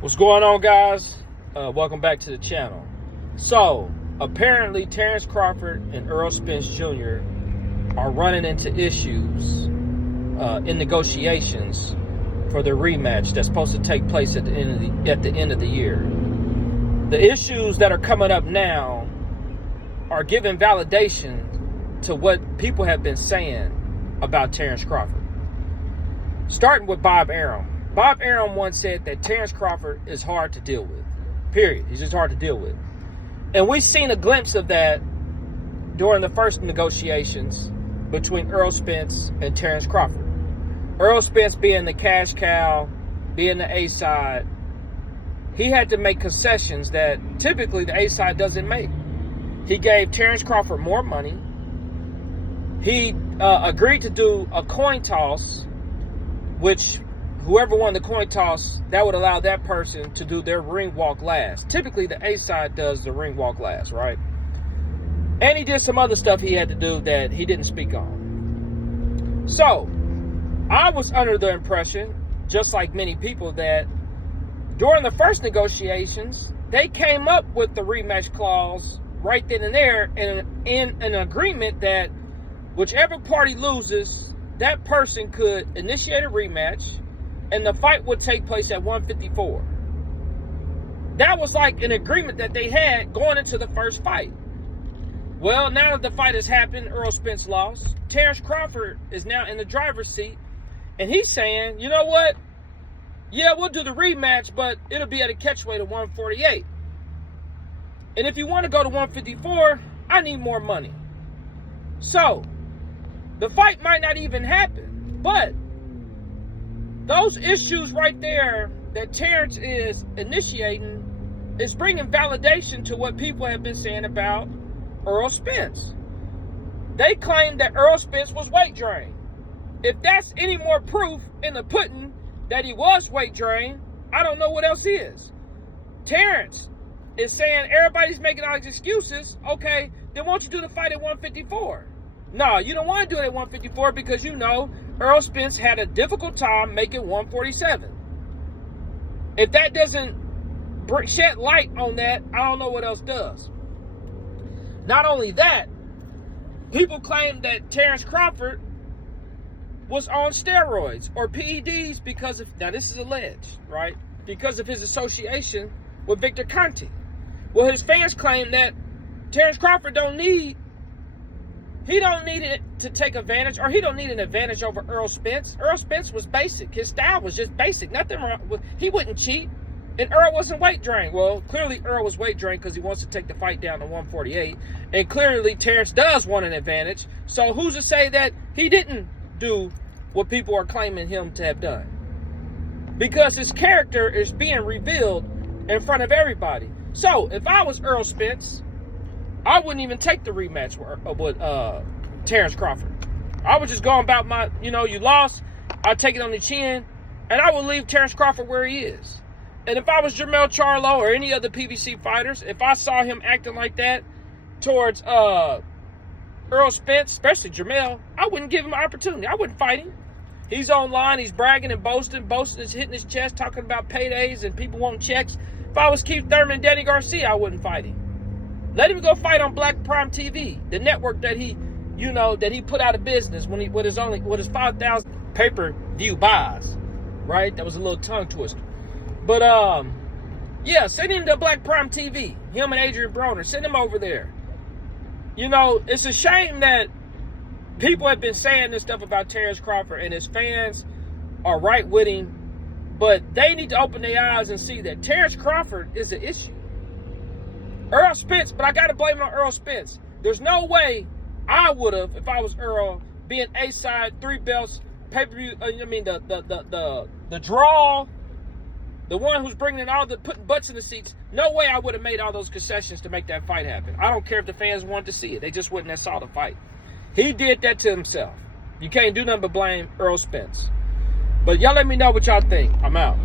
What's going on, guys? Welcome back to the channel. So, apparently Terence Crawford and Errol Spence Jr. are running into issues in negotiations for the rematch that's supposed to take place at the end of the year. The issues that are coming up now are giving validation to what people have been saying about Terence Crawford. Starting with Bob Arum. Bob Arum once said that Terence Crawford is hard to deal with. Period. He's just hard to deal with. And we've seen a glimpse of that during the first negotiations between Errol Spence and Terence Crawford. Errol Spence being the cash cow, being the A-side, he had to make concessions that typically the A-side doesn't make. He gave Terence Crawford more money. He agreed to do a coin toss, which whoever won the coin toss, that would allow that person to do their ring walk last. Typically, the A-side does the ring walk last, right? And he did some other stuff he had to do that he didn't speak on. So, I was under the impression, just like many people, that during the first negotiations, they came up with the rematch clause right then and there in an agreement that whichever party loses, that person could initiate a rematch and the fight would take place at 154. That was like an agreement that they had going into the first fight. Well, now that the fight has happened, Errol Spence lost. Terence Crawford is now in the driver's seat, and he's saying, you know what? Yeah, we'll do the rematch, but it'll be at a catchweight of 148. And if you want to go to 154, I need more money. So, the fight might not even happen, but those issues right there that Terence is initiating is bringing validation to what people have been saying about Errol Spence. They claim that Errol Spence was weight drained. If that's any more proof in the pudding that he was weight drained, I don't know what else is. Terence is saying everybody's making all these excuses. Okay, then why don't you do the fight at 154? No, you don't want to do it at 154 because you know Errol Spence had a difficult time making 147. If that doesn't shed light on that, I don't know what else does. Not only that, people claim that Terence Crawford was on steroids or PEDs because of, now this is alleged, right? Because of his association with Victor Conte. Well, his fans claim that Terence Crawford don't need it to take advantage, or he don't need an advantage over Errol Spence. Errol Spence was basic. His style was just basic. Nothing wrong with, he wouldn't cheat. And Errol wasn't weight drained. Well, clearly Errol was weight drained because he wants to take the fight down to 148. And clearly Terence does want an advantage. So who's to say that he didn't do what people are claiming him to have done? Because his character is being revealed in front of everybody. So if I was Errol Spence, I wouldn't even take the rematch with Terence Crawford. I would just go about my, you lost, I'd take it on the chin, and I would leave Terence Crawford where he is. And if I was Jermell Charlo or any other PBC fighters, if I saw him acting like that towards Errol Spence, especially Jermell, I wouldn't give him an opportunity. I wouldn't fight him. He's online, he's bragging and boasting is hitting his chest, talking about paydays and people wanting checks. If I was Keith Thurman and Danny Garcia, I wouldn't fight him. Let him go fight on Black Prime TV, the network that he put out of business with his 5,000 pay-per-view buys, right? That was a little tongue twister. But yeah, send him to Black Prime TV. Him and Adrian Broner, send him over there. It's a shame that people have been saying this stuff about Terence Crawford and his fans are right with him, but they need to open their eyes and see that Terence Crawford is an issue. Errol Spence, but I got to blame it on Errol Spence. There's no way I would have, if I was Errol, being A-side, 3 belts, pay-per-view, the draw, the one who's bringing in putting butts in the seats, no way I would have made all those concessions to make that fight happen. I don't care if the fans wanted to see it. They just wouldn't have saw the fight. He did that to himself. You can't do nothing but blame Errol Spence. But y'all let me know what y'all think. I'm out.